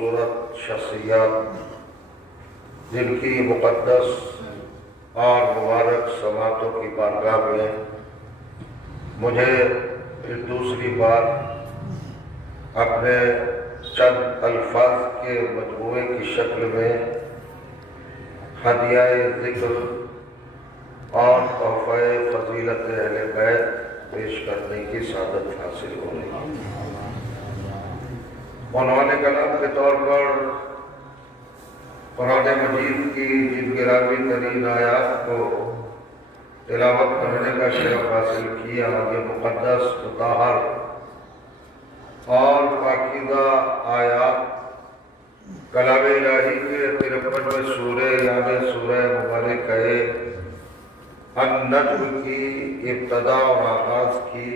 خوبصورت شخصیات جن کی مقدس اور مبارک سماعتوں کی بارگاہ میں مجھے پھر دوسری بار اپنے چند الفاظ کے مجموعے کی شکل میں ہدیہ ذکر اور تحفہ فضیلت اہل بیت پیش کرنے کی سعادت حاصل ہو رہی ہے۔ عنوان کلام کے طور پر قرآن مجید کی جن گرامی ترین آیات کو تلاوت کرنے کا شرف حاصل کیا، یہ مقدس مطہر اور پاکیزہ آیات کلام الہی کے 53ویں سورہ یعنی سورہ مبارکہ النجم کی ابتدا اور آغاز کی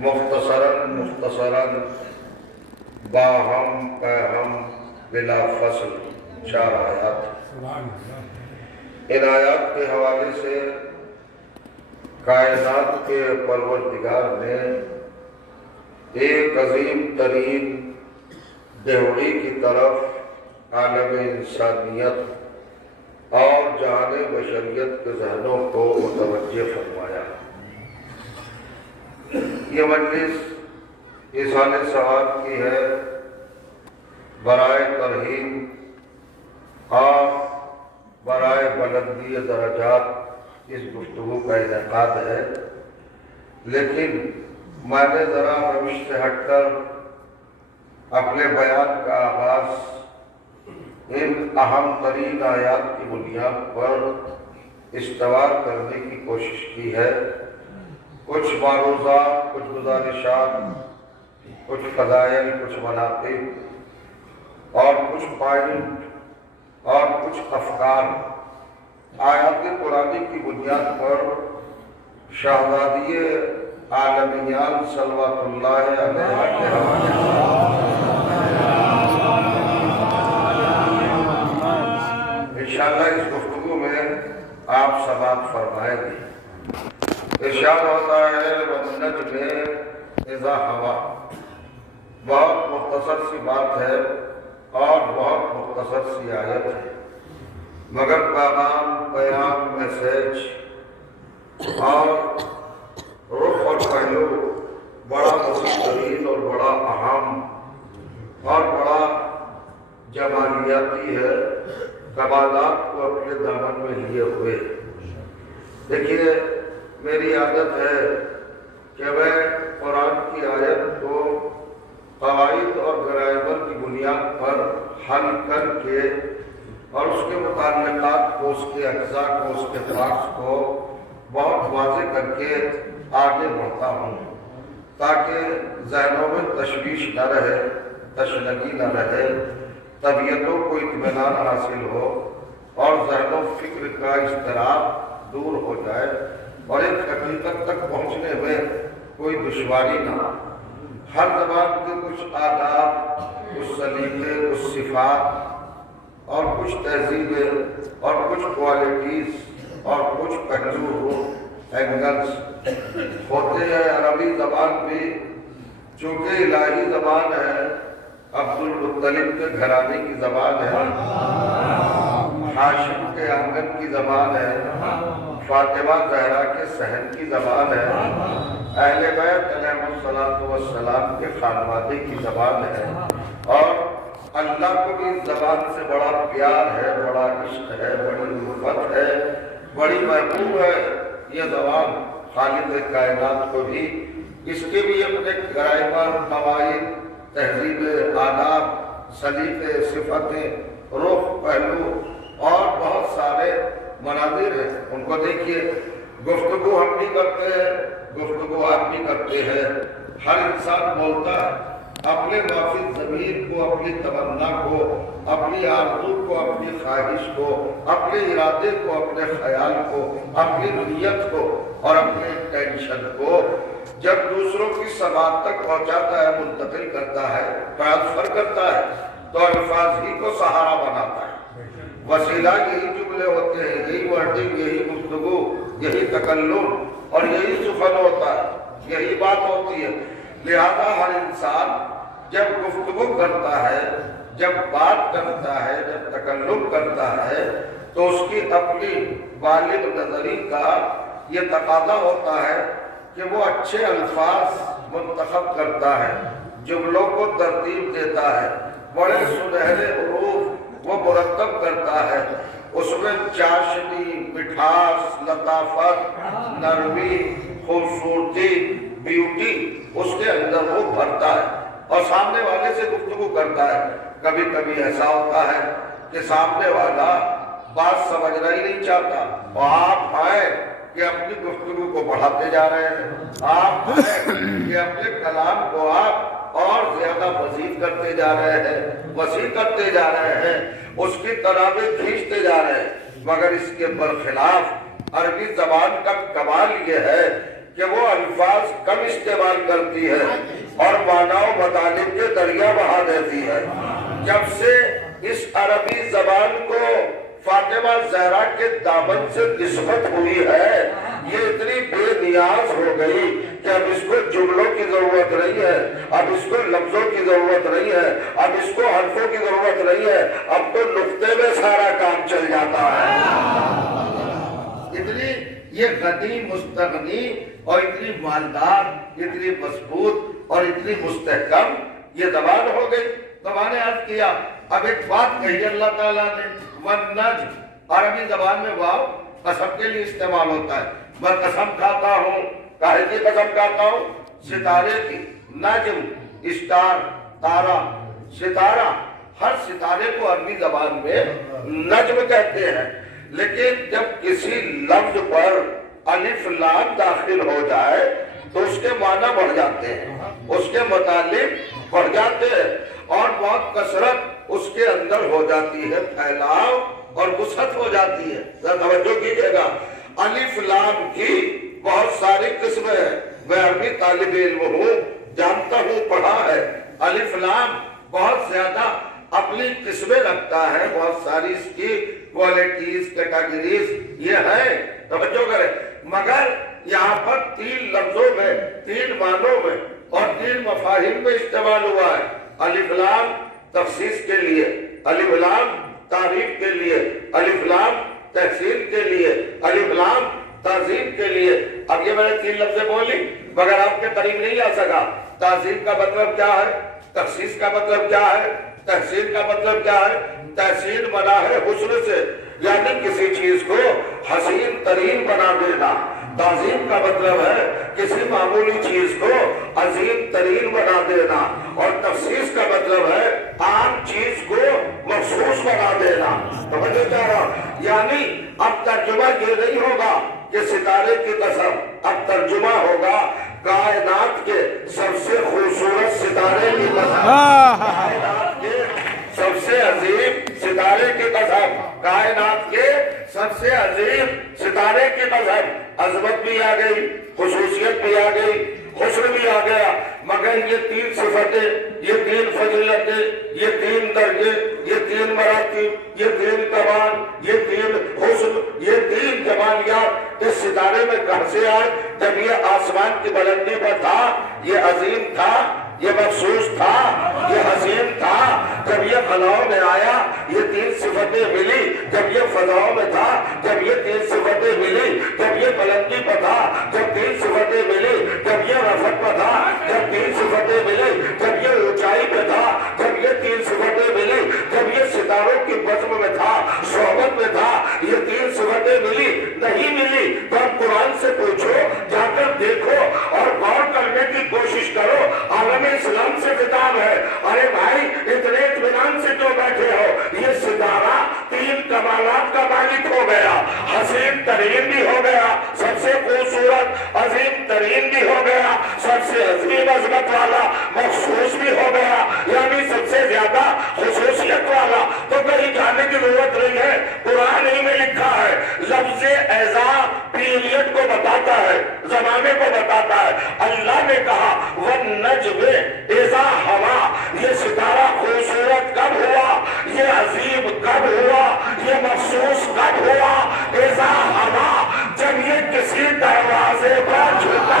مختصراً باہم پیہم بلا فصل 4 آیات۔ ان آیات کے حوالے سے کائنات کے پروردگار نے ایک عظیم ترین دہوڑی کی طرف عالم انسانیت اور جہان بشریت کے ذہنوں کو متوجہ فرمایا۔ یہ مجلس ایصال ثواب کی ہے برائے ترہیب اور برائے بلندی درجات اس گفتگو کا انعقاد ہے، لیکن میں نے ذرا روش سے ہٹ کر اپنے بیان کا آغاز ان اہم ترین آیات کی بنیاد پر استوار کرنے کی کوشش کی ہے۔ کچھ معروضات، کچھ گزارشات، کچھ فضائل، کچھ مناقب اور کچھ پوائنٹ اور کچھ افکار آیات قرآنی کی بنیاد پر شہزادی عالمیان صلوات اللہ علیہ کے حوالے انشاءاللہ اس گفتگو میں آپ سماعت فرمائیں گے۔ ارشاد ہوتا ہے وَالنَّجْمِ إِذَا هَوَىٰ، بہت مختصر سی بات ہے اور بہت مختصر سی آیت ہے، مگر پیغام میسیج اور رخ اور پہلو بڑا مستقل اور بڑا اہم اور بڑا جمالیاتی ہے، کمالات کو اپنے دامن میں لیے ہوئے۔ دیکھیے، میری عادت ہے کہ میں قرآن کی آیت کو قواعد اور گرامر کی بنیاد پر حل کر کے اور اس کے متعلقات کو، اس کے اجزاء کو، اس کے پارٹس کو بہت واضح کر کے آگے بڑھتا ہوں، تاکہ ذہنوں میں تشویش نہ رہے، تشنگی نہ رہے، طبیعتوں کو اطمینان حاصل ہو اور ذہن و فکر کا اضطراب دور ہو جائے اور ایک حقیقت تک پہنچنے میں کوئی دشواری نہ ہو۔ ہر زبان کے کچھ آداب، کچھ سلیقے، کچھ صفات اور کچھ تہذیبیں اور کچھ کوالٹیز اور کچھ پہلو اینگلز ہوتے ہیں۔ عربی زبان بھی چونکہ الہی زبان ہے، عبد المطلب کے گھرانے کی زبان ہے، ہاشم کے آنگن کی زبان ہے، فاطمہ زہرا کے صحن کی زبان ہے، اہل بیت علیہ السلام کے خانوادے کی زبان ہے، اور اللہ کو بھی اس زبان سے بڑا پیار ہے، بڑا عشق ہے، بڑی محبت ہے، بڑی محبوب ہے یہ زبان خالق کائنات کو بھی۔ اس کے بھی اپنے گرامر، قواعد، تہذیب، آداب، سلیقے، صفتیں، رخ، پہلو اور بہت سارے مناظر ہیں۔ ان کو دیکھیے، گفتگو ہم بھی کرتے ہیں، گفتگو آپ بھی کرتے ہیں، ہر انسان بولتا ہے اپنے معافی ضمیر کو، اپنی تمنا کو، اپنی آرزو کو، اپنی خواہش کو، اپنے ارادے کو، اپنے خیال کو، اپنی نیت کو اور اپنے ٹینشن کو جب دوسروں کی سماعت تک پہنچاتا ہے، منتقل کرتا ہے، ٹرانسفر کرتا ہے، تو الفاظ ہی کو سہارا بناتا ہے۔ وسیلہ یہی جملے ہوتے ہیں، یہی ورڈنگ، یہی گفتگو، یہی تکلم اور یہی سخن ہوتا ہے، یہی بات ہوتی ہے۔ لہذا ہر انسان جب گفتگو کرتا ہے، جب بات کرتا ہے، جب تکلم کرتا ہے تو اس کی اپنی بالغ نظری کا یہ تقاضا ہوتا ہے کہ وہ اچھے الفاظ منتخب کرتا ہے، جملوں کو ترتیب دیتا ہے، بڑے سنہرے حروف وہ مرتب کرتا ہے، اس میں چاشنی، مٹھاس، لطافت، نرمی، خوبصورتی، بیوٹی اس کے اندر وہ بھرتا ہے اور سامنے والے سے گفتگو کرتا ہے۔ کبھی کبھی ایسا ہوتا ہے کہ سامنے والا بات سمجھنا ہی نہیں چاہتا اور آپ آئے کہ اپنی گفتگو کو بڑھاتے جا رہے ہیں، آپ آئے کہ اپنے کلام کو آپ اور زیادہ مزید کرتے جا رہے ہیں، وسیع کرتے جا رہے ہیں، اس کی تنابیں کھینچتے جا رہے ہیں۔ مگر اس کے برخلاف عربی زبان کا کمال یہ ہے کہ وہ الفاظ کم استعمال کرتی ہے اور معنی و مطالب کے دریا بہا دیتی ہے۔ جب سے اس عربی زبان کو فاطمہ زہرا کے دامن سے نسبت ہوئی ہے، یہ اتنی بے نیاز ہو گئی کہ اب اس کو جملوں کی ضرورت نہیں ہے، اب اس کو لفظوں کی ضرورت نہیں ہے، اب اس کو حرفوں کی ضرورت نہیں ہے، اب تو نقطے میں سارا کام چل جاتا ہے۔ اتنی یہ غنی، مستغنی اور اتنی مالدار، اتنی مضبوط اور اتنی مستحکم یہ زبان ہو گئی۔ تو میں نے عرض کیا، اب ایک بات کہی اللہ تعالیٰ نے، والنجم، عربی زبان میں واو قسم کے لیے استعمال ہوتا ہے۔ میں قسم کھاتا ہوں، کاہے کی قسم کھاتا ہوں؟ ستارے کی۔ نجم، اسٹار، تارا، ستارہ، ہر ستارے کو عربی زبان میں نجم کہتے ہیں۔ لیکن جب کسی لفظ پر الف لام داخل ہو جائے تو اس کے معنی بڑھ جاتے ہیں، اس کے مطالب بڑھ جاتے ہیں اور بہت کثرت اس کے اندر ہو جاتی ہے، پھیلاؤ اور وسعت ہو جاتی ہے۔ ذرا توجہ کیجئے گا، الف لام کی بہت ساری قسمیں ہیں۔ میں عربی طالب علم ہوں، جانتا ہوں، پڑھا ہے۔ الف لام بہت زیادہ اپنی قسمیں رکھتا ہے، بہت ساری اس کی کوالٹیز، کیٹاگریز یہ ہے، توجہ کریں۔ مگر یہاں پر 3 لفظوں میں، 3 معنوں میں اور 3 مفاہیم میں استعمال ہوا ہے۔ الف لام تخصیص کے لیے، الف لام تعریف کے لیے، الف لام تحسین کے لیے، الف لام تعظیم کے لیے۔ اب یہ میں نے 3 لفظیں بولی مگر آپ کے قریب نہیں آ سکا۔ تعظیم کا مطلب کیا ہے؟ تخصیص کا مطلب کیا ہے؟ تحسین کا مطلب کیا ہے؟ تحسین بنا ہے حسن سے، یعنی کسی چیز کو حسین ترین بنا دینا۔ تعظیم کا مطلب ہے کسی معمولی چیز کو عظیم ترین بنا دینا، اور تخصیص کا مطلب ہے عام چیز کو مخصوص بنا دینا۔ سمجھے چاہ رہا ہوں؟ یعنی اب ترجمہ یہ نہیں ہوگا کہ ستارے کی قسم، اب ترجمہ ہوگا کائنات کے سب سے خوبصورت ستارے کی قسم، کائنات کے سب سے عظیم ستارے کی قسم، کائنات کے سب سے عظیم ستارے کی قسم۔ عظمت بھی آ گئی، خصوصیت بھی آ گئی، حسن بھی آ گیا، مگر یہ 3 صفتیں، یہ 3 فضیلتیں، یہ 3 درجے، یہ 3 مراتب، یہ 3 کمال، یہ 3 حسن، یہ 3 جمالیات اس ستارے میں کہاں سے آئے؟ جب یہ آسمان کی بلندی پر تھا، یہ عظیم تھا، یہ مخصوص تھا، یہ حسین تھا۔ جب یہ فضاؤں میں آیا یہ 3 صفتیں ملی، جب یہ فضاؤں میں تھا، جب یہ 3 صفتیں ملی، جب یہ بلندی پر تھا، جب 3 صفتیں ملی، جب یہ رفعت پر تھا، جب 3 صفتیں ملی، جب یہ اونچائی پہ تھا، جب یہ 3 صفتیں ملی، جب یہ ستاروں کی بزم میں تھا، صحبت میں تھا، یہ 3 صفتیں ملی، نہیں ملی تو اب قرآن سے پوچھو، جا کر دیکھو اور غور کرنے کی کوشش کرو۔ عالم اسلام سے خطاب ہے، ارے بھائی اتنے اطمینان سے کیوں بیٹھے ہو؟ یہ ستارہ 3 کمالات کا مالک ہو گیا، حسین ترین بھی ہو گیا، سب سے خوبصورت عظیم ترین بھی ہو گیا، سب سے عظیم عظمت والا مخصوص بھی ہو گیا، یعنی سب سے زیادہ خصوصیت والا۔ تو کہیں جانے کی ضرورت نہیں ہے، قرآن ہی میں لکھا ہے۔ لفظ اعزاز پیریڈ کو بتاتا ہے، زمانے کو بتاتا ہے۔ اللہ نے کہا والنجم اذا ہوا، یہ ستارہ خوبصورت کب ہوا، یہ عظیم کب ہوا، یہ مخصوص کب ہوا؟ اذا ہوا، جب یہ کسی دروازے پر جھکا۔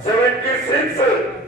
76।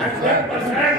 100%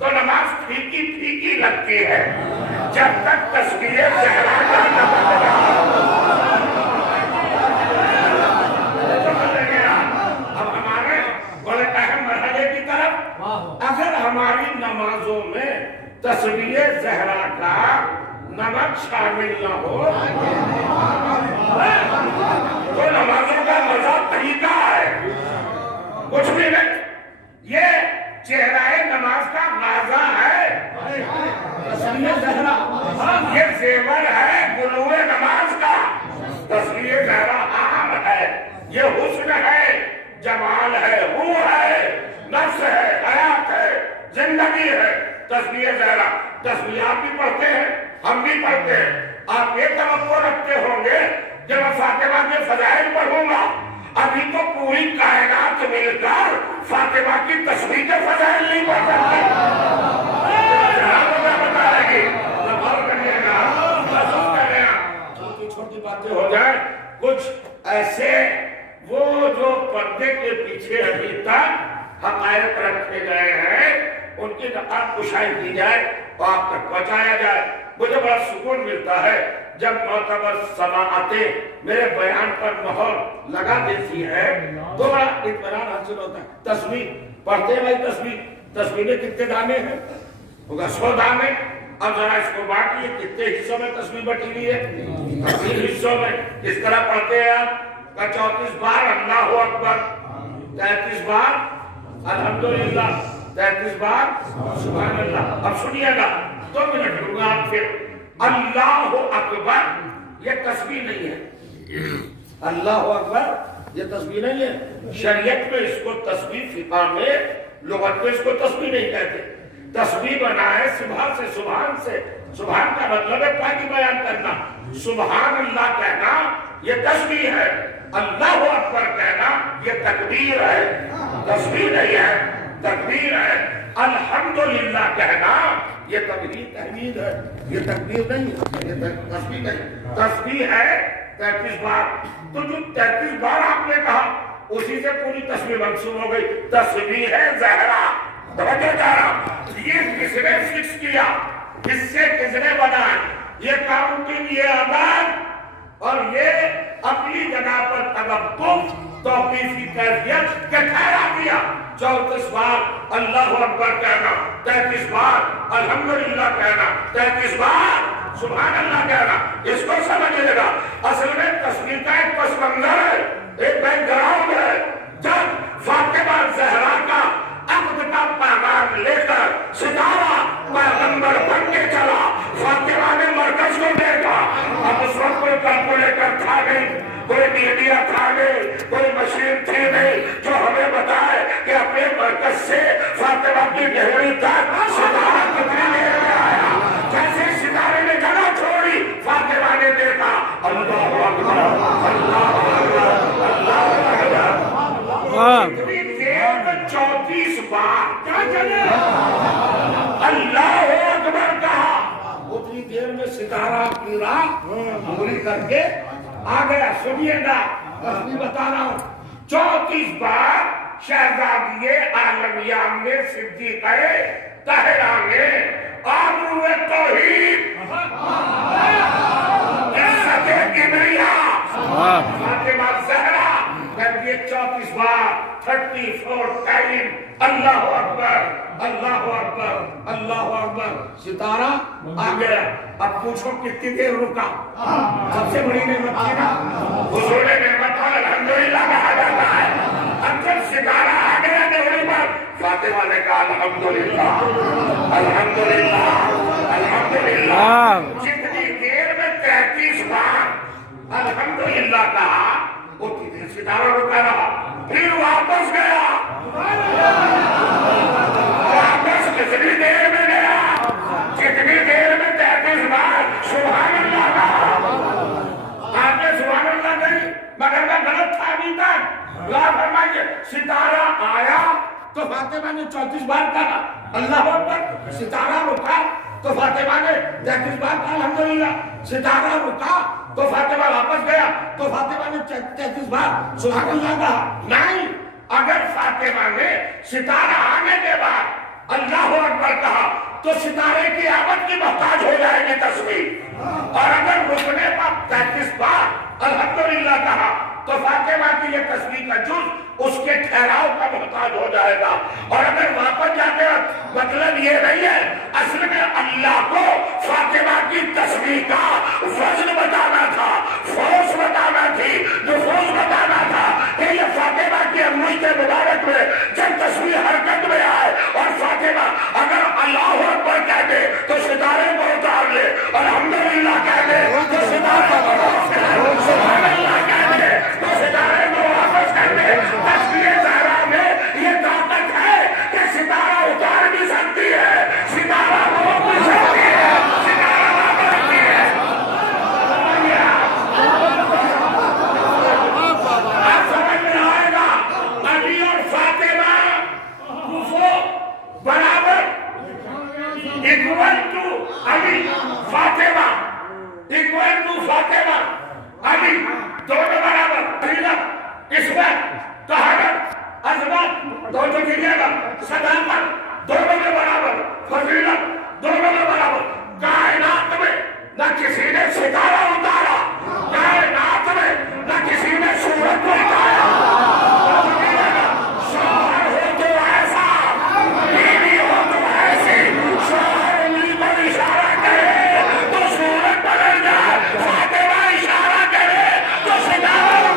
تو نماز پھیکی پھیکی لگتی ہے، جب تک تسبیح زہرا کا اب ہمارے بڑے اہم مرحلے کی طرف، اگر ہماری نمازوں میں تسبیح زہرا کا نمک شامل نہ ہو تو نمازوں کا مزہ طریقہ ہے، کچھ بھی نہیں، یہ چہرہ نماز کا غازہ ہے، تسبیح زہرا، یہ زیور ہے گلوے نماز کا، تسبیح زہرا عام ہے، یہ حسن ہے، جمال ہے، روح ہے، نفس ہے، حیات ہے، زندگی ہے، تسبیح زہرا۔ تسبیح آپ بھی پڑھتے ہیں، ہم بھی پڑھتے ہیں، آپ یہ توقع رکھتے ہوں گے کہ میں فاطمہ کے فضائل پڑھوں گا، ابھی تو پوری کائنات مل کر فاطمہ کی تسبیح کے فضائل نہیں پڑھ سکتے، بتا رہے گا، چھوٹی چھوٹی باتیں ہو جائیں، کچھ ایسے وہ جو پردے کے پیچھے ابھی تک حقائق رکھے گئے ہیں ان کی نقاب کشائی کی جائے اور آپ تک پہنچایا جائے۔ مجھے بڑا سکون ملتا ہے جب معتبر سماعتیں میرے بیان پر مہر لگا دیتی ہے تو بڑا اطمینان حاصل ہوتا ہے۔ تسبیح پڑھتے ہیں بھائی، تسبیح میں کتنے دانے ہیں؟ ہوگا 100 دانے۔ اب ذرا اس کو بانٹیے، کتنے حصوں میں تسبیح بٹی ہوئی ہے؟ 3 حصوں میں۔ کس طرح پڑھتے ہیں آپ؟ 34 بار اللہ اکبر، 33 بار الحمدللہ، 33 بار سبحان اللہ۔ اب سنیے گا، 2 منٹ لوں گا آپ پھر۔ اللہ اکبر یہ تسبیح نہیں ہے، اللہ اکبر یہ تسبیح نہیں ہے، شریعت میں اس کو تسبیح، فقہ میں، لغت میں اس کو تسبیح نہیں کہتے۔ تسبیح بنا ہے صبح سے، سبحان سے، سبحان کا مطلب ہے پاکی بیان کرنا، سبحان اللہ کہنا یہ تسبیح ہے، اللہ اکبر کہنا یہ تکبیر ہے، تسبیح نہیں ہے، تکبیر ہے، الحمدللہ کہنا یہ تحمید ہے، یہ تکبیر نہیں ہے، یہ تسبیح نہیں، تسبیح ہے 33 بار۔ تو جو 33 بار آپ نے کہا اسی سے پوری تسبیح منسوب ہو گئی، تسبیح ہے زہرا۔ توجہ جا رہا، یہ کس نے فکس کیا، اس سے کس نے بنایا، یہ کاؤنٹنگ، یہ عدد اور یہ اپنی جگہ پر تبقف، توقیفی کیفیت کے ٹھہرا دیا۔ 34 بار اللہ اکبر کہنا، 33 بار الحمدللہ کہنا، 33 بار سبحان اللہ کہنا، اس کو سمجھے گا۔ اصل میں تسبیح کا ایک پس منظر ہے، ایک بیک گراؤنڈ ہے۔ جب فاطمہ زہرا کا عقد کا پیغام لے کر ستارہ پیغمبر بن کے چلا، فاطمہ نے مرکز کو دیکھا، اب اس وقت کوئی کیلکولیٹر تھا نہیں، کوئی میڈیا تھا نہیں، کوئی مشین تھی نہیں جو ہمیں بتائے کہ اپنے مرکز سے فاطمہ کی گہری تک ستارہ کتنی دیر میں آیا۔ جیسے ستارے نے جگہ چھوڑی، فاطمہ نے دیکھا، اللہ اکبر، اللہ اکبر، اللہ اکبر، اتنی دیر میں 34 بار کیا چلے اللہ اکبر کہا، اتنی دیر میں ستارہ کی راہ پوری کر کے آ گیا۔ سنیے گا، میں بتا رہا ہوں، 34 بار شہزادیے عالمیہ میں صدیقہ طاہرہ نے آبرو توحید، عزت کبریا، فاطمہ زہرا کہتی ہے 34 بار، 34 ٹائم اللہ اکبر، اللہ اکبر، اللہ اکبر، ستارہ آ گیا۔ اب پوچھو کتنی دیر رکا؟ سب سے بڑی نعمت کی نا، حضور نعمت پر الحمدللہ کہا جاتا ہے۔ اب جب ستارہ آ گیا دہلی پر، فاطمہ نے کہا الحمدللہ، الحمدللہ، الحمدللہ۔ جتنی دیر میں 33 بار الحمدللہ کہا اتنی دیر ستارہ رکا رہا، پھر واپس گیا، واپس کتنی دیر میں گیا، کتنی دیر میں 33 بار سبحان اللہ کہا۔ آپ نے سبحان اللہ نہیں، مگر میں غلط تھا ابھی تک، اللہ فرمائیے ستارہ آیا تو فاطمہ نے 34 بار کہا اللہ اکبر، ستارہ رکا تو فاطمہ نے 33 بار کہا الحمدللہ، ستارہ رکا تو فاطمہ واپس گیا تو فاطمہ نے 33 بار سبحان اللہ کہا۔ نہیں، اگر فاطمہ نے ستارہ آنے کے بعد اللہ اکبر کہا تو ستارے کی آمد کی محتاج ہو جائے گی تسبیح، اور اگر رکنے پر 33 بار الحمدللہ کہا تو فاطمہ کی یہ تسبیح کا جز اس کے ٹھہراؤ کا محتاج ہو جائے گا۔ اور اگر واپس جاتے وقت مطلب یہ نہیں ہے، اصل میں اللہ کو فاطمہ کی تسبیح کا وزن بتانا تھا، فورس بتانا تھی، نفوذ بتانا تھا کہ یہ فاطمہ کی انگلی کے مبارک میں جب تسبیح حرکت میں آئے اور فاطمہ اگر اللہ اکبر کہہ دے تو ستارے کو اتار لے، الحمدللہ کہہ دے تو ستارے کو واپس کر لے، سبحان اللہ کہہ دے تو ستارے کو واپس کر دے۔ تسبیح زہرا میں یہ طاقت ہے کہ ستارہ اتار بھی سکتی ہے، ستارہ روک بھی سکتی ہے، ستارہ واپس سکتی ہے۔ آپ سمجھ میں آئے گا، علی اور فاطمہ کفو برابر equal to Ali Fatima, equal to Fatima Ali, دونوں برابر، فضیلت، عصمت، طہارت، عظمت، دونوں دیجیے گا، صداقت دونوں میں برابر، فضیلت دونوں میں برابر۔ کائنات میں نہ کسی نے ستارہ اتارا، کائنات میں نہ کسی نے سورج کو اتارا۔ شوہر ہو تو ایسا، بیوی ہو تو ایسی، شوہر انگلی پر اشارہ کرے تو سورج بدل جائے، فاطمہ اشارہ کرے تو ستارہ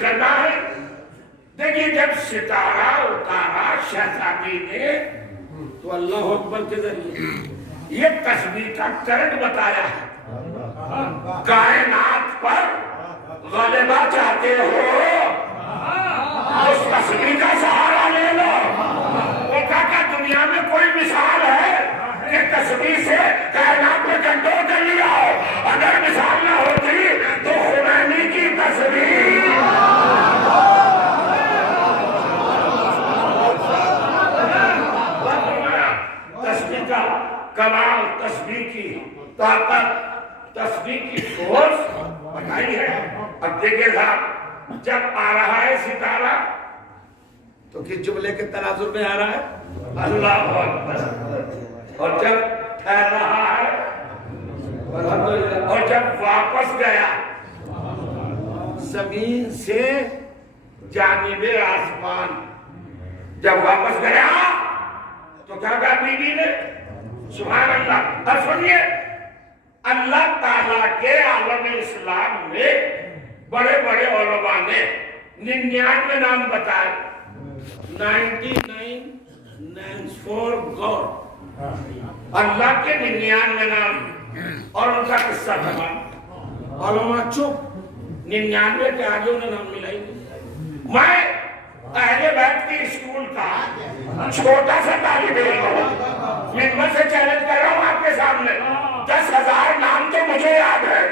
کرنا ہے۔ دیکھیے جب ستارہ اتارا شہزادی نے تو اللہ اکبر کے ذریعے یہ تسبیح کا کرنٹ بتایا ہے۔ کائنات پر غلبہ چاہتے ہو اس تسبیح کا سہارا لے لو۔ وہ کہا دنیا میں کوئی مثال ہے کہ تسبیح سے کائنات میں کنٹرول کر لیا ہو؟ اگر مثال نہ ہوتی تو خمینی کی تسبیح کمال، تسبیح کی طاقت، تسبیح کی فورس بتائی ہے۔ اب دیکھیں صاحب جب آ رہا ہے ستارہ تو کس جملے کے تناظر میں آ رہا ہے؟ اللہ اکبر۔ اور جب ٹھہر رہا ہے اور جب واپس گیا زمین سے جانب آسمان، جب واپس گیا تو کیا کہا بیوی نے؟ سبحان اللہ۔ اور سنیے اللہ تعالیٰ کے عالم اسلام میں بڑے بڑے علماء نے 99 نام بتائے، 99 names for God، اللہ کے 99 نام اور ان کا قصہ تمام۔ علماء چپ، 99 کے آگے انہیں نام ملائی نہیں۔ میں اہل بیت کی اسکول کا چھوٹا سا طالب علم ہوں، منبر سے چیلنج کر رہا ہوں آپ کے سامنے، 10,000 نام تو مجھے یاد ہے،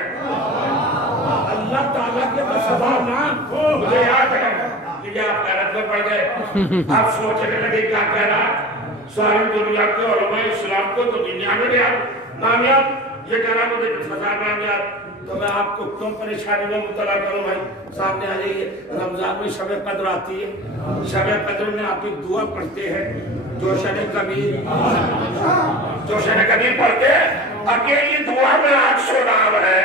اللہ تعالیٰ کے 10,000 نام مجھے یاد ہے۔ کہ آپ حیرت میں پڑ گئے، آپ سوچنے لگے کیا کہہ رہا، ساری دنیا کے علماء اسلام کو تو 99 نام یاد، یہ کہہ رہا مجھے 10,000 نام یاد۔ تو میں آپ کو کیوں پریشانی میں مبتلا کروں بھائی؟ سامنے آ جائیے، رمضان میں شب قدر آتی ہے، شب قدر میں آپ ایک دعا پڑھتے ہیں جوشن کبیر، جوشن کبیر پڑھتے ہیں، اکیلی دعا میں 800 نام ہے۔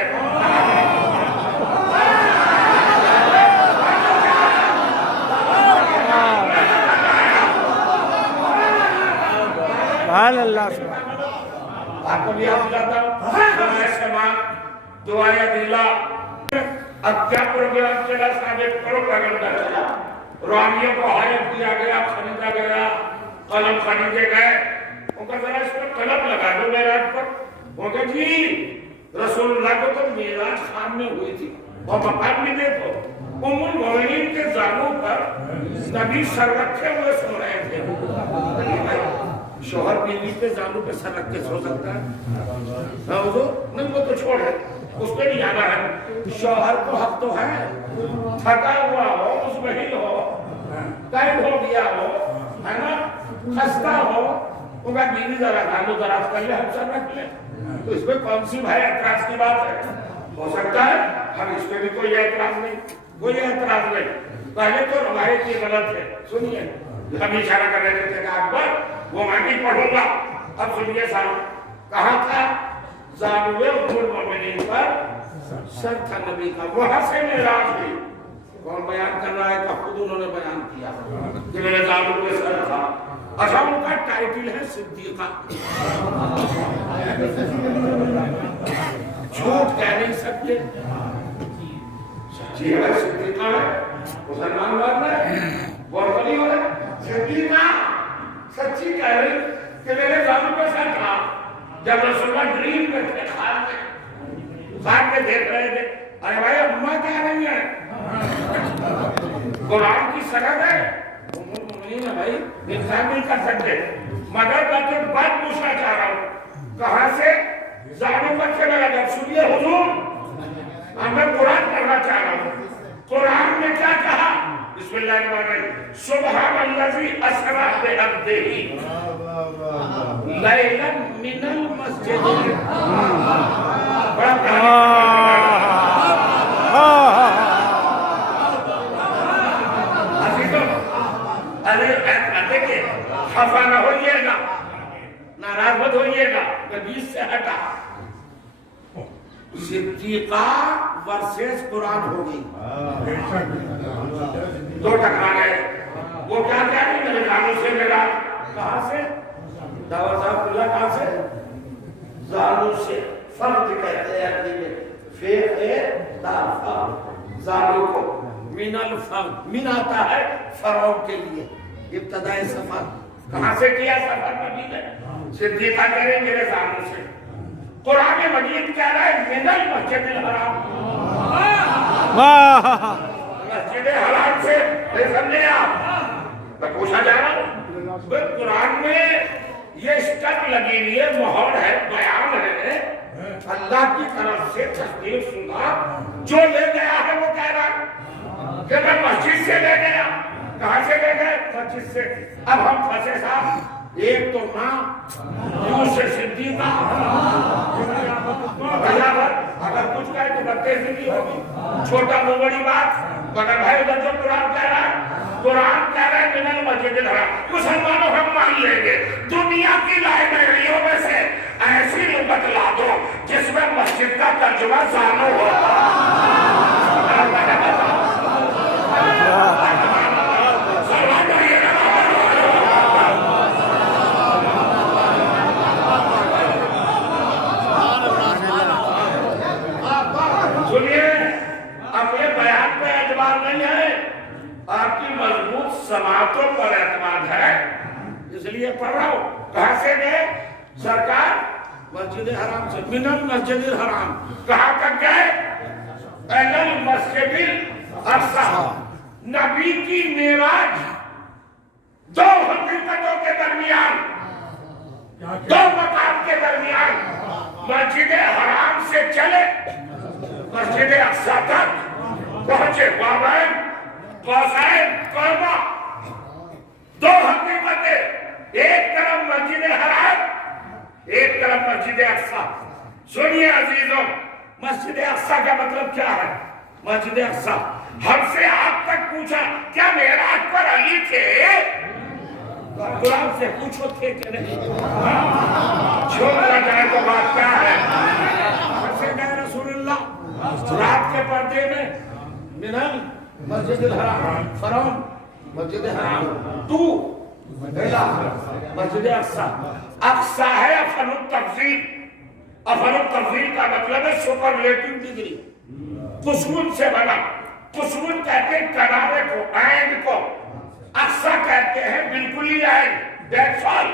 سبحان اللہ۔ آپ کو بھی یاد دلاتا ہوں دعائیں دلا۔ اب کیا پروگرام چلا؟ ثابت پروپیگنڈا چلا، روحانیوں کو ہائر کیا گیا، خریدا گیا، قلم خریدے گئے۔ وہ کہا ذرا اس پر قلم لگا دو معراج پر۔ وہ کہا جی رسول اللہ کو تو معراج خان میں ہوئی تھی اور مقام بھی دیکھو، ام المؤمنین کے زانوں پر نبی سر رکھے ہوئے سو رہے تھے. شوہر بیوی کے زانوں پہ سر رکھ کے سو سکتا ہے؟ نہیں، وہ تو چھوڑ ہے، اس پہ نہیں آنا ہے. شوہر کو حق تو ہے، تھکا ہوا ہو، اس میں ہی ہو، ٹائم ہو گیا ہو، ہے نا، خستہ ہو، وہ کہا بیوی ذرا دانو دراز کر لے، ہم سر رکھ لیں. تو اس میں کون سی بھائی اعتراض کی بات ہے؟ ہو سکتا ہے ہم اس پہ بھی کوئی اعتراض نہیں، کوئی اعتراض نہیں. پہلے تو روایت یہ غلط ہے. سنیے، ہم اشارہ کر رہے تھے کہ اکبر وہ میں بھی پڑھوں گا. اب سنیے صاحب، کہاں تھا؟ زانوے ام المؤمنین پر سر تھا نبی کا. وہاں سے معراج ہوئی. کون بیان کر رہا ہے؟ کہ خود انہوں نے بیان کیا کہ میرے زانو پہ سر تھا. اچھا، ان کا ٹائٹل ہے صدیقہ. جھوٹ کہہ نہیں سکتے، سچی ہے، صدیقہ ہے. مسلمان بات ہے، بہت بڑی ہو رہا ہے. صدیقہ سچی کہہ رہی کہ میرے زانو پہ سر تھا. جب رسول اللہ ڈریم میں تھے، خواب میں دیکھ رہے تھے. ارے بھائی، اماں کہہ رہی ہیں، قرآن کی سند ہے. نہیں نا بھائی، انسان نہیں کر سکتے. مگر میں تو بات پوچھنا چاہ رہا ہوں، کہاں سے زانو پر سے میرا جب سنیے حضور، میں قرآن پڑھنا چاہ رہا ہوں. قرآن میں کیا کہا؟ بسم اللہ الرحمن الرحیم. سبحان الذی اسری بعبدہ لیلا من المسجد. بڑا دیکھیں، خفا نہ ہوئیے گا، ناراض مت ہوئیے گا، میں بیچ سے ہٹا. صدیقہ ورسز قرآن ہو گئی، دو ٹکرا گئے. وہ کیا کہہ رہی؟ میرے زانو سے میرا. کہاں سے؟ دعوت صاحب اللہ، کہاں سے؟ زانو سے. فرد کہتے ہیں عربی میں، فیق دار، زانو کو من الفرد. من آتا ہے فرعون کے لیے ابتدائی سفر. کہاں سے کیا سفر نبی نے؟ صدیقہ کہہ رہے میرے زانو سے. قرآن مجید کہہ رہا ہے من المسجد الحرام. مسجد حرام سے. نہیں سمجھے آپ؟ میں پوچھا جا رہا ہوں، قرآن میں یہ اسٹک لگی ہوئی ہے، مہر ہے، بیان ہے، اللہ کی طرف سے تصدیق شدہ. جو لے گیا ہے وہ کہہ رہا ہے کہ میں مسجد سے لے گیا. کہاں سے لے گئے؟ مسجد سے. اب ہم پھنسے صاحب، ایک تو ماں، دوسرے صدیقہ. اگر کچھ کہے تو بتے زندگی ہوگی. چھوٹا وہ بڑی بات. مگر بھائی ادھر جو قرآن کہہ رہا ہے، قرآن کہہ رہا ہے من المسجد الحرام. مسلمانوں ہم مان لیں گے. دنیا کی لائبریریوں میں سے ایسی لغت لا دو جس میں مسجد کا ترجمہ زانو ہوگا. آپ کی مضبوط سماعتوں پر اعتماد ہے، اس لیے پڑھ رہا ہوں. کہاں سے گئے سرکار؟ مسجد حرام سے. من المسجد الحرام. کہاں تک گئے؟ الی المسجد الاقصی. نبی کی معراج دو حقیقتوں کے درمیان، دو مقام کے درمیان. مسجد حرام سے چلے مسجد اقصی تک پہنچے. بابین قوسین قربہ، دو حقیقتیں، ایک طرف مسجد حرام، ایک طرف مسجد اقصی. سنیے عزیزوں، مسجد اقصی کا مطلب کیا ہے؟ مسجد اقصی ہم سے آپ تک پوچھا کیا معراج پر علی تھے؟ قرآن سے پوچھو تھے کہ نہیں؟ چھوڑا جائے تو بات کیا ہے؟ سے گئے رسول اللہ رات کے پردے میں من مسجد الحرام فرعون مسجد حرام تو مسجد اقصی. اقصی ہے افن التفضیل. افن التفضیل کا مطلب ہے سپرلیٹو ڈگری. قسمن سے بنا. قسمن کہتے ہیں کنارے کو، اینڈ کو. اقصی کہتے ہیں بالکل ہی اینڈ، دیٹس آل،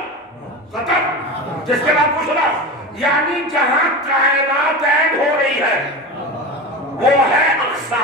ختم. جس کے بعد کچھ نہ، یعنی جہاں کائنات اینڈ ہو رہی ہے وہ ہے اقصی.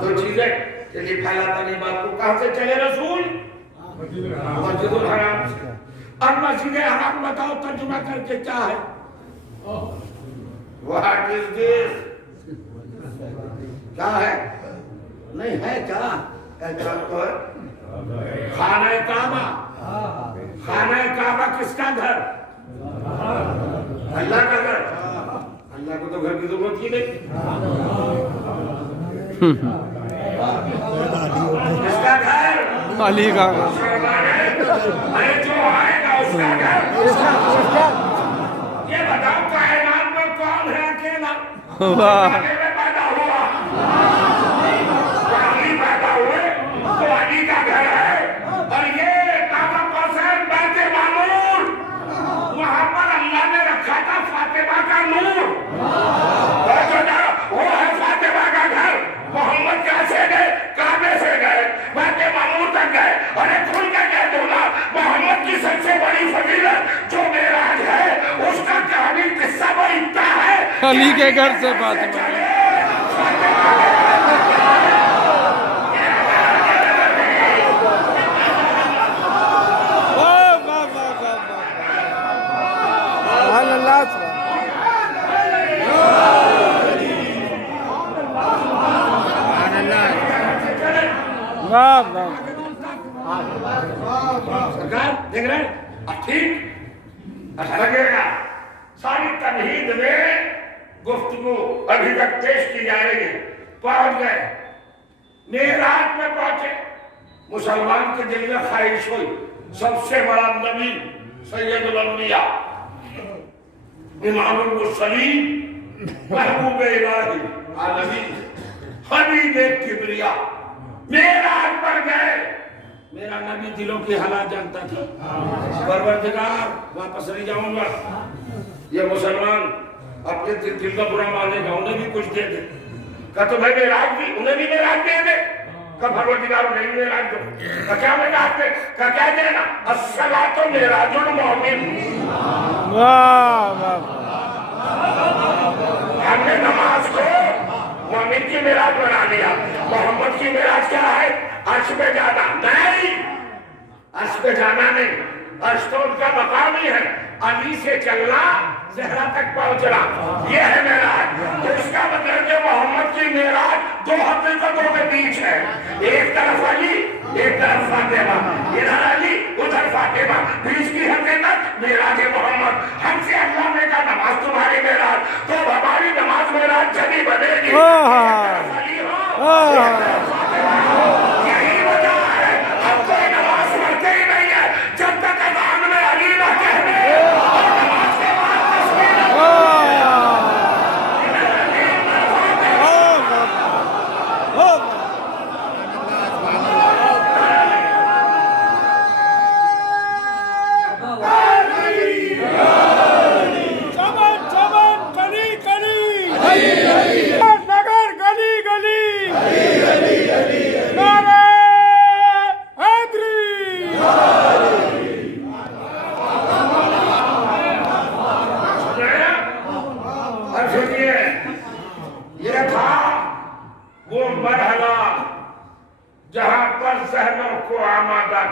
دو چیزیں چلیے پھیلاتا نہیں بات کو. کہاں سے چلے رسول؟ مسجد الحرام سے. اور مسجد حرام بتاؤ ترجمہ کر کے کیا ہے؟ What is this? کیا ہے؟ نہیں ہے کیا؟ اعتراف تو ہے. خانہ کعبہ. خانہ کعبہ کس کا گھر؟ اللہ کا گھر. اللہ کو تو گھر کی ضرورت ہی نہیں. کس کا گھر؟ علی کا. ارے جو آئے گا اس کا گھر. یہ بتاؤ کائنات میں کون ہے اکیلا؟ واہ. پیدا ہوا علی پیدا ہوئے تو علی کا گھر ہے. اور یہ کعبہ قوسین بیت معمور وہاں پر اللہ نے رکھا تھا فاطمہ کا نور. وہ ہے فاطمہ کا گھر. محمد کیسے گئے؟ کعبے سے گئے, بیت معمور تک گئے. اور ایک کھل کے کہہ دوں نا, محمد کی سب سے بڑی فضیلت جو معراج ہے اس کا کہانی قصہ وہ اتنا ہے علی کے گھر سے فاطمہ. سرکار دیکھ رہے ہیں ٹھیک اچھا لگے گا. ساری تمہید میں گفتگو ابھی تک پیش کی جا رہی ہے. پہنچ گئے معراج میں پہنچے. مسلمان کے دل میں خواہش ہوئی سب سے بڑا نبی سید الانبیاء امام المرسلین محبوب الہی عالمین حبیب کبریا معراج پر گئے. میرا نبی دلوں کی حالات جانتا تھا. پروردگار واپس نہیں جاؤں گا. یہ مسلمان اپنے دل کا برا مانے گا, انہیں بھی کچھ دے دے. کہا تو بھائی معراج بھی, انہیں بھی معراج دے دے. کہا پروردگار انہیں بھی معراج دو. کہا کیا معراج دے؟ کہا کیا دینا؟ الصلاۃ معراج المؤمن. واہ واہ. ہم نے نماز کو مومن کی معراج بنا لیا. محمد کی معراج کیا ہے؟ عرش پہ جانا. نہیں, عرش پہ جانا نہیں, عرش تو ان کا مقام ہی ہے. علی سے چلنا, زہرا تک پہنچنا, یہ ہے معراج. تو اس کا مطلب کہ محمد کی معراج دو حقیقتوں کے بیچ ہے. ایک طرف علی, ایک طرف فاطمہ. ادھر علی, ادھر فاطمہ. بیچ کی حقیقت معراج محمد. ہم سے اللہ نے کہا نماز تمہاری معراج, تو ہماری نماز معراج جبھی بنے گی. ایک طرف علی ہو, ایک طرف فاطمہ ہو. یہی وجہ ہے ہم کوئی نماز پڑھتے ہی نہیں ہے جب تک اذان میں علی نہ کہہ دے. اور نماز کے بعد تسبیح نہ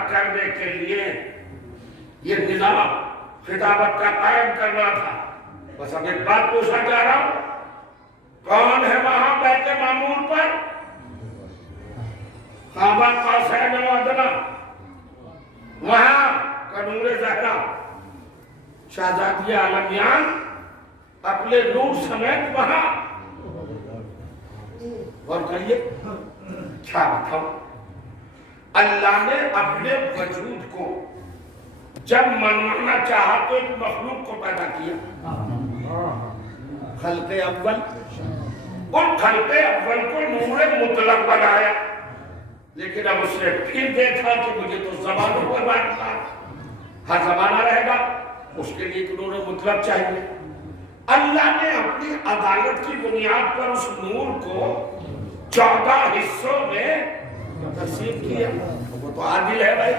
کرنے کے لیے یہ نظام خطابت کا قائم کرنا تھا. بس اب ایک بات پوچھنا چاہ رہا ہوں, کون ہے وہاں بیت معمور پر؟ کعبہ قوسین و ادنیٰ, وہاں کنور زہرا شہزادی عالمیان اپنے نور سمیت وہاں. اور کہیے کیا بتاؤ, اللہ نے اپنے وجود کو جب منوانا چاہا تو ایک مخلوق کو پیدا کیا. خلق اول, ان خلق اول کو نور مطلق بنایا. لیکن اب اس نے پھر دیکھا کہ مجھے تو زمانوں پر بانٹنا, ہر زمانہ رہے گا, اس کے لیے ایک نور مطلق چاہیے. اللہ نے اپنی عدالت کی بنیاد پر اس نور کو 14 حصوں میں تقسیم کیا. وہ تو عادل ہے بھائی,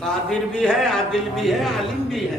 قادر بھی ہے, عادل بھی ہے, عالم بھی ہے.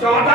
14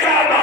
14,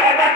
14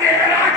13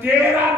13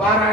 12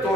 2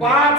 5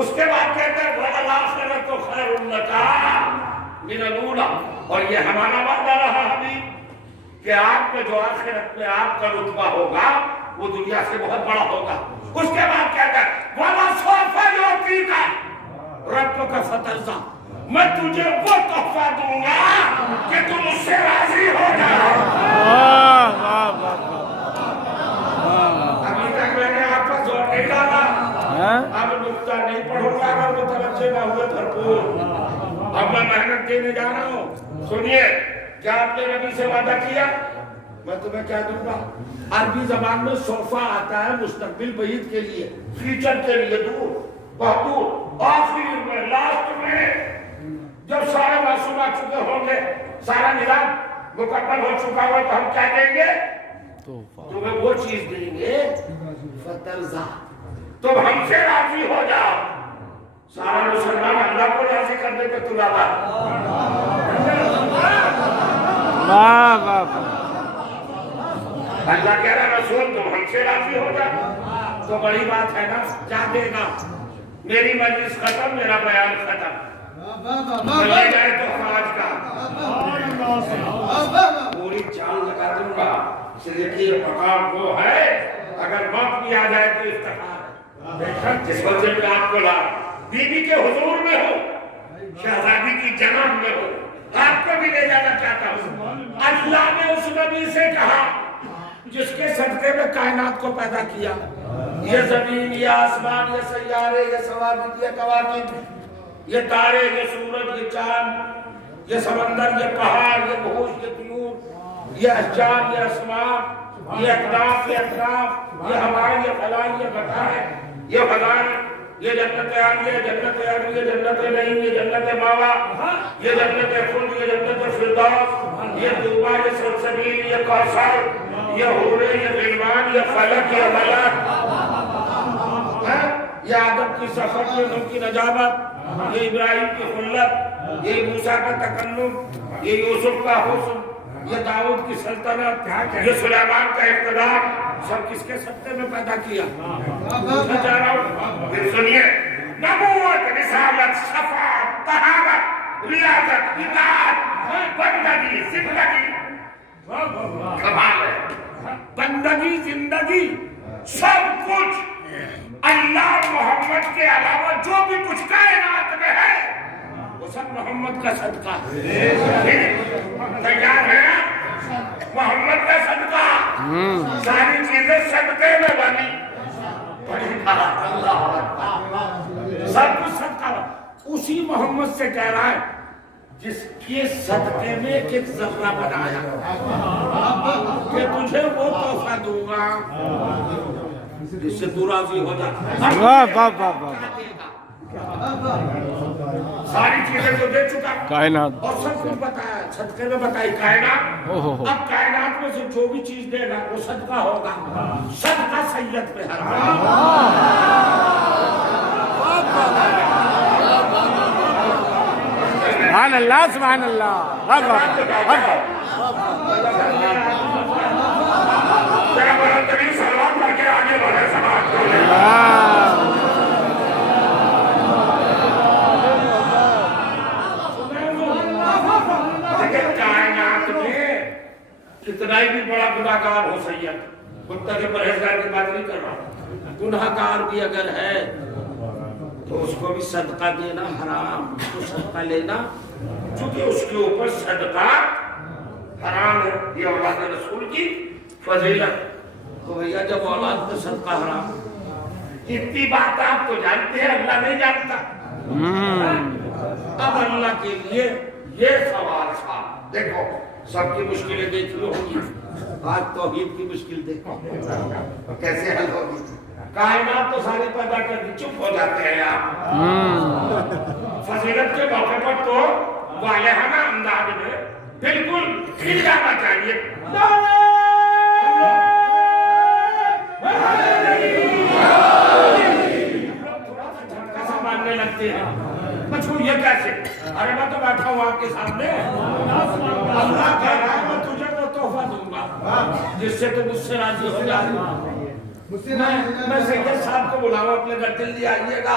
اس کے بعد کہتے ہیں وَالْآخِرَةُ خَيْرٌ لَكَ مِنَ الْأُولَىٰ، اور یہ ہمارا وعدہ رہا حبیب کہ آپ میں جو آخرت میں آپ کا رتبہ ہوگا وہ دنیا سے بہت بڑا ہوگا۔ اس کے بعد کہتا ہے وَلَسَوْفَ يُعْطِيكَ رَبُّكَ فَتَرْضَىٰ، میں تجھے وہ تحفہ دوں گا کہ تم اس سے راضی ہو جاؤ۔ ابھی تک میں نے آپ پر زور نہیں ڈالا، اب نقطہ نہیں پڑھوں گا اگر متوجہ نہ ہوئے بھرپور۔ اب میں محنت دینے جا رہا ہوں، سنیے کیا آپ نے نبی سے وعدہ کیا؟ میں تمہیں کیا دوں گا؟ عربی زبان میں صوفہ آتا ہے مستقبل بعید کے لیے، فیوچر کے لیے، دور بہت دور۔ آخر میں لاسٹ میں جب سارے معصوم آ چکے ہوں گے، سارا نظام مکمل ہو چکا ہوا، تو ہم کیا دیں گے؟ تمہیں وہ چیز دیں گے فترضیٰ، تم ہم سے راضی ہو جاؤ۔ سارا مسلمان اللہ کو راضی کرنے پہ تلا با۔ اللہ کہہ رہا رسول تم ہم سے راضی ہو جاؤ، تو بڑی بات ہے نا، کیا دے گا؟ میری مجلس ختم، میرا بیان ختم، چلے جائے تو خراج کا پوری چال لگا دوں گا۔ دیکھیے مقام وہ ہے، اگر وقت بھی آ جائے تو افتخار، جس وجہ پہ آپ کو لا بی بی کے حضور میں ہو، شہزادی کی جناب میں ہو، آپ کو بھی لے جانا چاہتا ہوں۔ اللہ نے اس نبی سے کہا جس کے صدقے میں کائنات کو پیدا کیا، یہ زمین، یہ آسمان، یہ سیارے، یہ ثوابت، یہ کواکب، یہ تارے، یہ سورج، یہ چاند، یہ سمندر، یہ پہاڑ، یہ بہوش، یہ طیور، یہ اشجار، یہ اسماء، یہ اطراف، یہ اطراف، یہ ہوائیں، یہ خلائیں، یہ بتائیں، یہ فضائیں، یہ جنت عالیہ، جنت عدن، یہ جنت نعیم، یہ جنت ماوا، یہ جنت خلد، یہ جنت فردوس، یہ طوبیٰ، یہ سلسبیل، یہ کوثر، یہ حوریں، یہ غلمان، یہ فلک، یہ ملک، یہ آدم کی صفت، یہ نوح کی نجابت، یہ ابراہیم کی خلت، یہ موسیٰ کا تکلم، یہ یوسف کا حسن، یہ داؤد کی سلطنت، یہ سلیمان کا اقتدار، سب کس کے صدقے میں پیدا کیا؟ میں جا رہا ہوں، پھر سنیے، نبوت، رسالت، شفاعت، طہارت، ریاضت، اطاعت، بندگی، زندگی، کمال ہے، بندگی، زندگی، سب کچھ اللہ محمد کے علاوہ جو بھی کچھ کائنات میں ہے وہ سب محمد کا صدقہ ہے۔ تیار ہے محمد کا صدقہ، ساری چیزیں صدقے میں بنی، سب کچھ صدقہ۔ اسی محمد سے کہہ رہا ہے جس کے صدقے میں ایک ذرہ بنایا کہ تجھے وہ تحفہ دوں گا جس سے تو راضی ہو جا۔ ساری چیزیں تو دے چکا کائنات، اور سب کچھ بتایا، صدقے میں بتائی کائنات۔ اب کائنات میں سے جو بھی چیز دے گا وہ صدقہ ہوگا، صدقہ سید پہ حرام۔ سبحان اللہ، سبحان اللہ، ذرا بڑا ترین سلام کر کے آگے بڑھے سماج کو۔ کائنات میں کتنا ہی بھی بڑا گناہگار ہو سید، متقی پرہیزگار کی بات نہیں کر رہا، گناہگار بھی اگر ہے تو اس کو بھی صدقہ دینا حرام، اس کو صدقہ لینا چونکہ اس کے اوپر صدقہ حرام ہے۔ یہ اولاد رسول کی فضیلت۔ تو بھیا جب اولاد کا صدقہ حرام، اتنی بات آپ تو جانتے ہیں، اللہ نہیں جانتا۔ اب اللہ کے لیے یہ سوال تھا، دیکھو سب کی مشکلیں دیکھ لی ہوگی، آج توحید کی مشکل دیکھو کیسے حل ہوگی۔ کائنات تو ساری پیدا کر دی، چپ ہو جاتے ہیں آپ۔ فضیلت کے موقع پر تو والہانہ انداز میں بالکل کھل جانا چاہیے۔ تھوڑا سا جھٹکا سا ماننے لگتے ہیں، مجھو یہ کیسے؟ ارے میں تو بیٹھا ہوں آپ کے سامنے، اللہ کہہ رہا ہے میں تجھے وہ تحفہ دوں گا جس سے تم مجھ سے راضی ہو جائے۔ میں سید صاحب کو بلاؤں اپنے گھر، جلدی آئیے گا،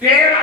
13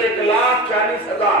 1,40,000,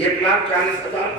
1,40,000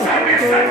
70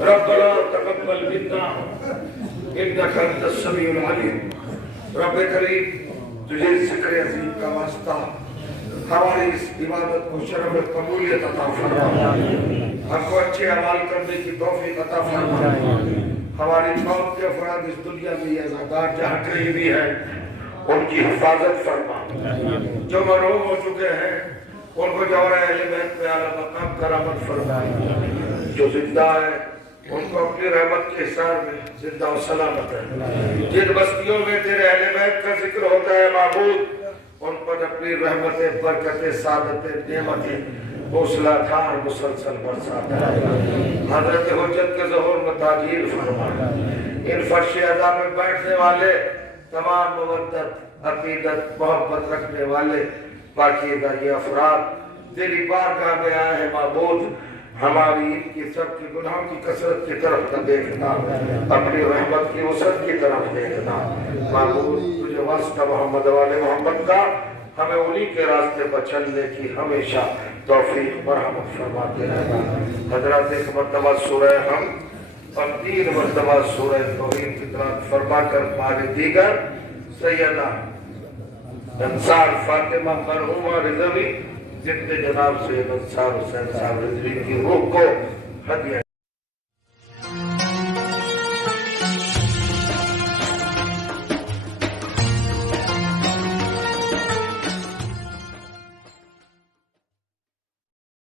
ربنا تقبل منا انك انت السميع العليم. رب کریم تجھے ذکر عظیم کا واسطہ ہماری اس عبادت کو شرف قبولیت عطا فرما. ہم کو اچھے اعمال کرنے کی توفیق عطا فرما. ہماری قوم کے افراد اس دنیا میں یہ عزادار جہاں کہیں بھی ہیں ان کی حفاظت فرما. جو مرحوم ہو چکے ہیں ان کو جوہر اہل بیت میں اعلیٰ مقام کرامت فرما. جو زندہ ہے ان کو اپنی رحمت کے حصار میں زندہ و سلامت ہے. جن بستیوں میں تیرے اہل بیت کا ذکر ہوتا ہے معبود ان پر اپنی رحمتیں برکتیں سعادتیں نعمتیں حوصلہ دھار مسلسل برساتا ہے. حضرت حجت کے ظہور میں تاجیل فرما. ان فرش ادا میں بیٹھنے والے تمام مودت عقیدت محبت رکھنے والے پاکیزہ یہ افراد تیری بارگاہ میں آئے ہیں معبود. ہماری ان کی سب کی گناہوں کی کثرت کی طرف نہ دیکھنا, اپنی رحمت کی وسعت کی طرف دیکھنا. معبود تجھے واسطہ محمد والے محمد کا ہمیں انہی کے راستے پر چلنے کی ہمیشہ توفیق مرحمت فرماتے رہنا. حضرات ایک مرتبہ سورہ ہم اور 3 مرتبہ سورہ توحید کی طرف فرما کر پارے دیگر سیدہ انصار فاطمہ مرحومہ رضوی جتنے جناب سید انصار حسین صاحب رضوی کی روح کو ہدیہ